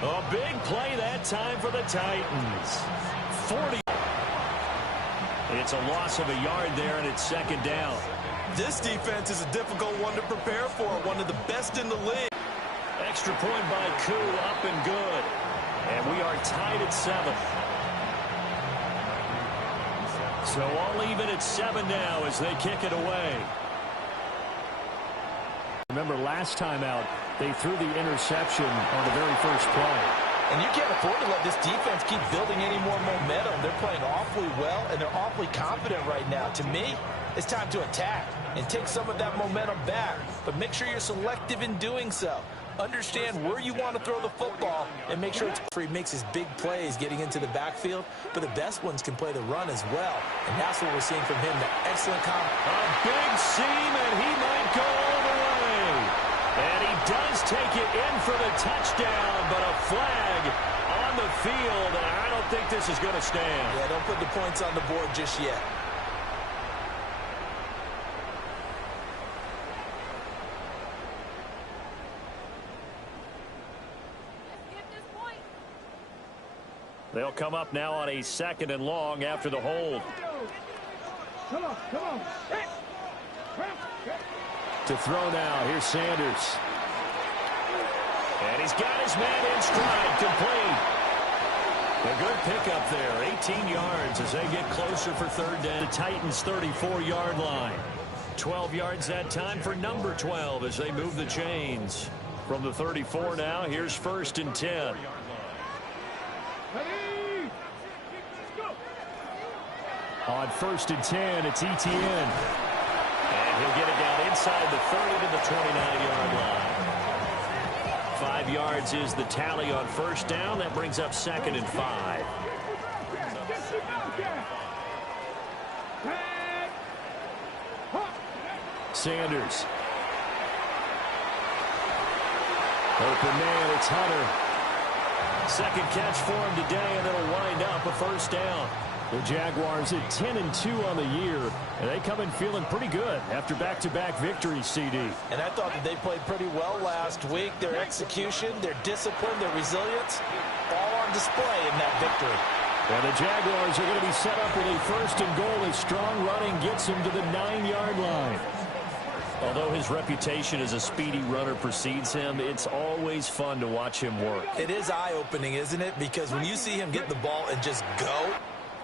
A big play that time for the Titans. 40. It's a loss of a yard there, and it's second down. This defense is a difficult one to prepare for, one of the best in the league. Extra point by Koo, up and good. And we are tied at 7. So all even at 7 now as they kick it away. Remember last time out, they threw the interception on the very first play. And you can't afford to let this defense keep building any more momentum. They're playing awfully well, and they're awfully confident right now. To me, it's time to attack and take some of that momentum back. But make sure you're selective in doing so. Understand where you want to throw the football and make sure he makes his big plays getting into the backfield. But the best ones can play the run as well. And that's what we're seeing from him, the excellent A big seam, and he might go all the way. And he does take it in for the touchdown, but a flag on the field, and I don't think this is going to stand. Yeah, don't put the points on the board just yet. They'll come up now on a 2nd and long after the hold. Come on. To throw now, here's Sanders. And he's got his man in stride, complete. A good pickup there, 18 yards as they get closer for third down. The Titans' 34-yard line. 12 yards that time for number 12 as they move the chains. From the 34 now, here's 1st and 10. On 1st and 10, it's Etienne. And he'll get it down inside the 30 to the 29-yard line. 5 yards is the tally on 1st down. That brings up 2nd and 5. Sanders. Open man, it's Hunter. Second catch for him today, and it'll wind up a 1st down. The Jaguars at 10-2 on the year, and they come in feeling pretty good after back-to-back victories, CD. And I thought that they played pretty well last week. Their execution, their discipline, their resilience, all on display in that victory. And the Jaguars are going to be set up with a 1st and goal as strong running gets him to the 9-yard line. Although his reputation as a speedy runner precedes him, it's always fun to watch him work. It is eye-opening, isn't it? Because when you see him get the ball and just go.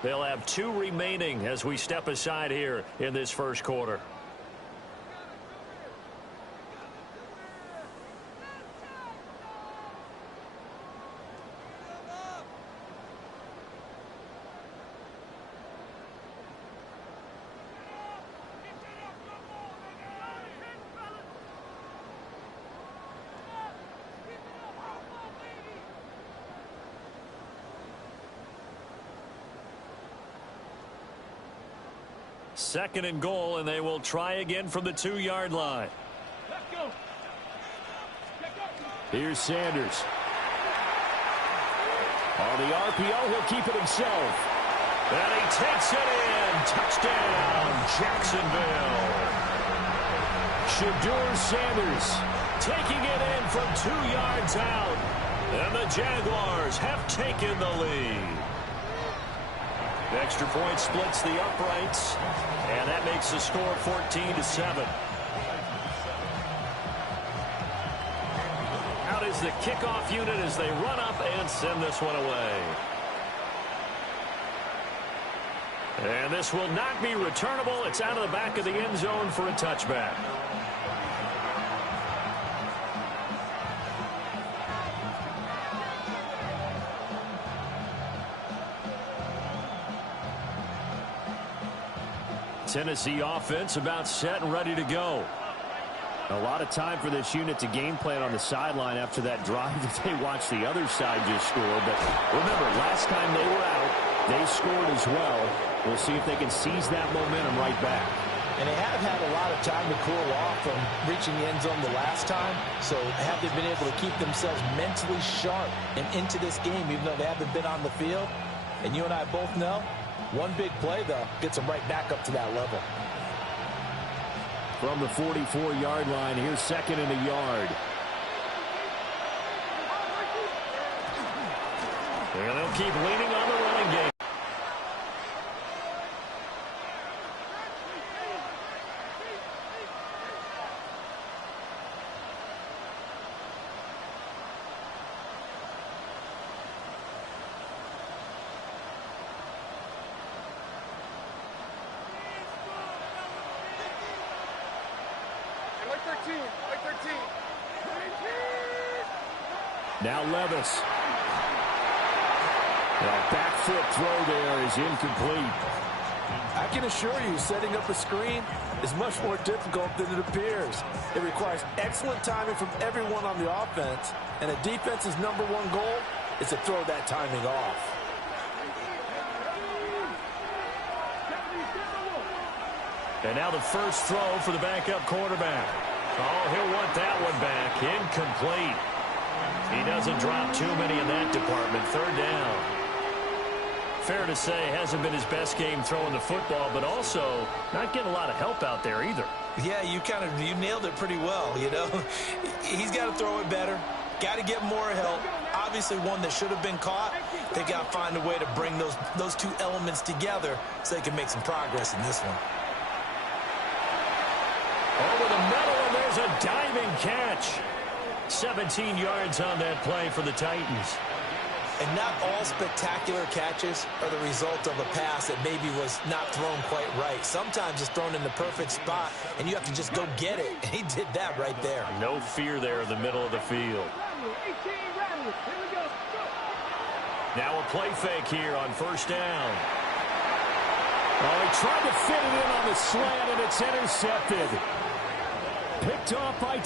They'll have 2 remaining as we step aside here in this first quarter. Second and goal, and they will try again from the 2-yard line. Here's Sanders. On the RPO, he'll keep it himself. And he takes it in. Touchdown, Jacksonville. Shadur Sanders taking it in from 2 yards out. And the Jaguars have taken the lead. The extra point splits the uprights, and that makes the score 14-7. Out is the kickoff unit as they run up and send this one away. And this will not be returnable. It's out of the back of the end zone for a touchback. Tennessee offense about set and ready to go. A lot of time for this unit to game plan on the sideline after that drive that they watched the other side just score. But remember, last time they were out, they scored as well. We'll see if they can seize that momentum right back. And they have had a lot of time to cool off from reaching the end zone the last time. So have they been able to keep themselves mentally sharp and into this game, even though they haven't been on the field? And you and I both know, one big play, though, gets them right back up to that level. From the 44-yard line, here's 2nd and a yard. And they'll keep leaning on the running game. Now Levis. The back foot throw there is incomplete. I can assure you, setting up a screen is much more difficult than it appears. It requires excellent timing from everyone on the offense, and a defense's number one goal is to throw that timing off. And now the first throw for the backup quarterback. Oh, he'll want that one back. Incomplete. He doesn't drop too many in that department. Third down. Fair to say, hasn't been his best game throwing the football, but also not getting a lot of help out there either. Yeah, you nailed it pretty well, you know. He's got to throw it better. Got to get more help. Obviously one that should have been caught. They got to find a way to bring those two elements together so they can make some progress in this one. Over the middle, and there's a diving catch. 17 yards on that play for the Titans. And not all spectacular catches are the result of a pass that maybe was not thrown quite right. Sometimes it's thrown in the perfect spot, and you have to just go get it. And he did that right there. No fear there in the middle of the field. Now a play fake here on first down. Oh, he tried to fit it in on the slant, and it's intercepted. Picked off by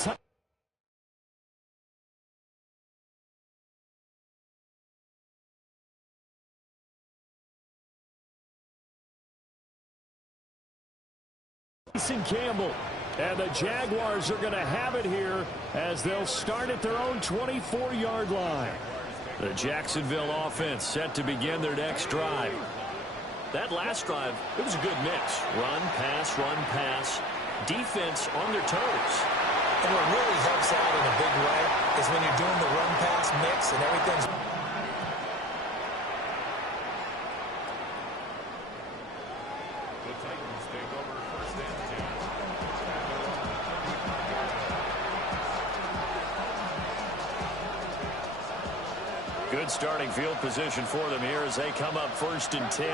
Campbell. And the Jaguars are going to have it here as they'll start at their own 24-yard line. The Jacksonville offense set to begin their next drive. That last drive, it was a good mix. Run, pass, defense on their toes. And what really helps out in a big way is when you're doing the run-pass mix and everything's... Good starting field position for them here as they come up 1st and 10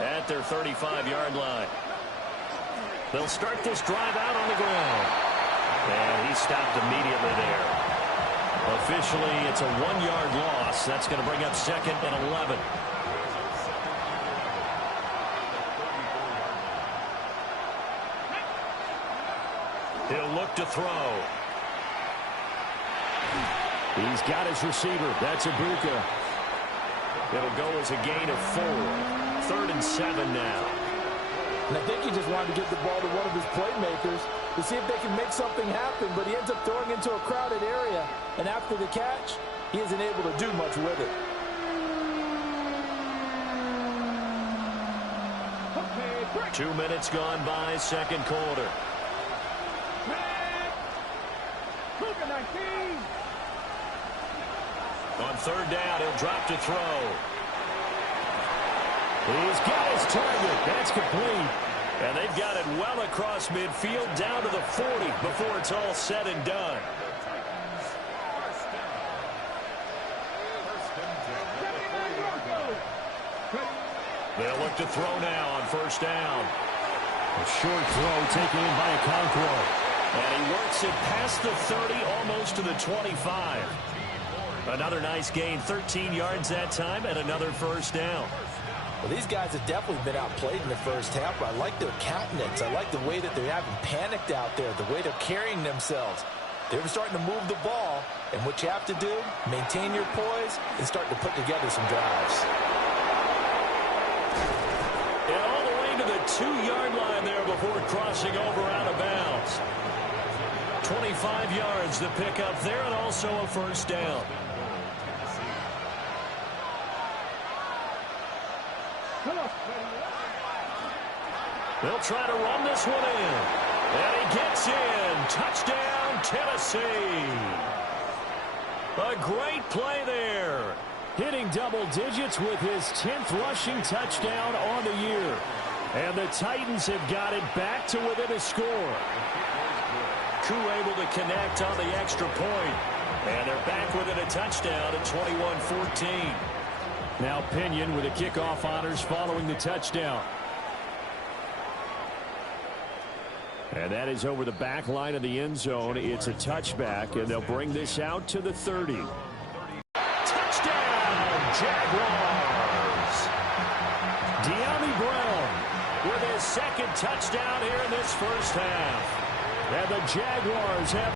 at their 35-yard line. They'll start this drive out on the ground. And he stopped immediately there. Officially, it's a 1-yard loss. That's going to bring up 2nd and 11. He'll look to throw. He's got his receiver. That's Ibuka. It'll go as a gain of 4. 3rd and 7 now. And I think he just wanted to give the ball to one of his playmakers to see if they can make something happen, but he ends up throwing into a crowded area. And after the catch, he isn't able to do much with it. Okay, 2 minutes gone by, second quarter. On third down, he'll drop to throw. He's got his target. That's complete. And they've got it well across midfield down to the 40 before it's all said and done. They'll look to throw now on first down. A short throw taken in by Okonkwo. And he works it past the 30, almost to the 25. Another nice gain, 13 yards that time, and another first down. Well, these guys have definitely been outplayed in the first half, but I like their countenance. I like the way that they haven't panicked out there, the way they're carrying themselves. They're starting to move the ball, and what you have to do, maintain your poise and start to put together some drives. And all the way to the 2-yard line there before crossing over out of bounds. 25 yards to pick up there, and also a first down. They'll try to run this one in. And he gets in. Touchdown, Tennessee. A great play there. Hitting double digits with his 10th rushing touchdown on the year. And the Titans have got it back to within a score. Koo able to connect on the extra point. And they're back within a touchdown at 21-14. Now Pinion with the kickoff honors following the touchdown. And that is over the back line of the end zone. It's a touchback, and they'll bring this out to the 30. Touchdown, Jaguars! De'Ami Brown with his second touchdown here in this first half. And the Jaguars have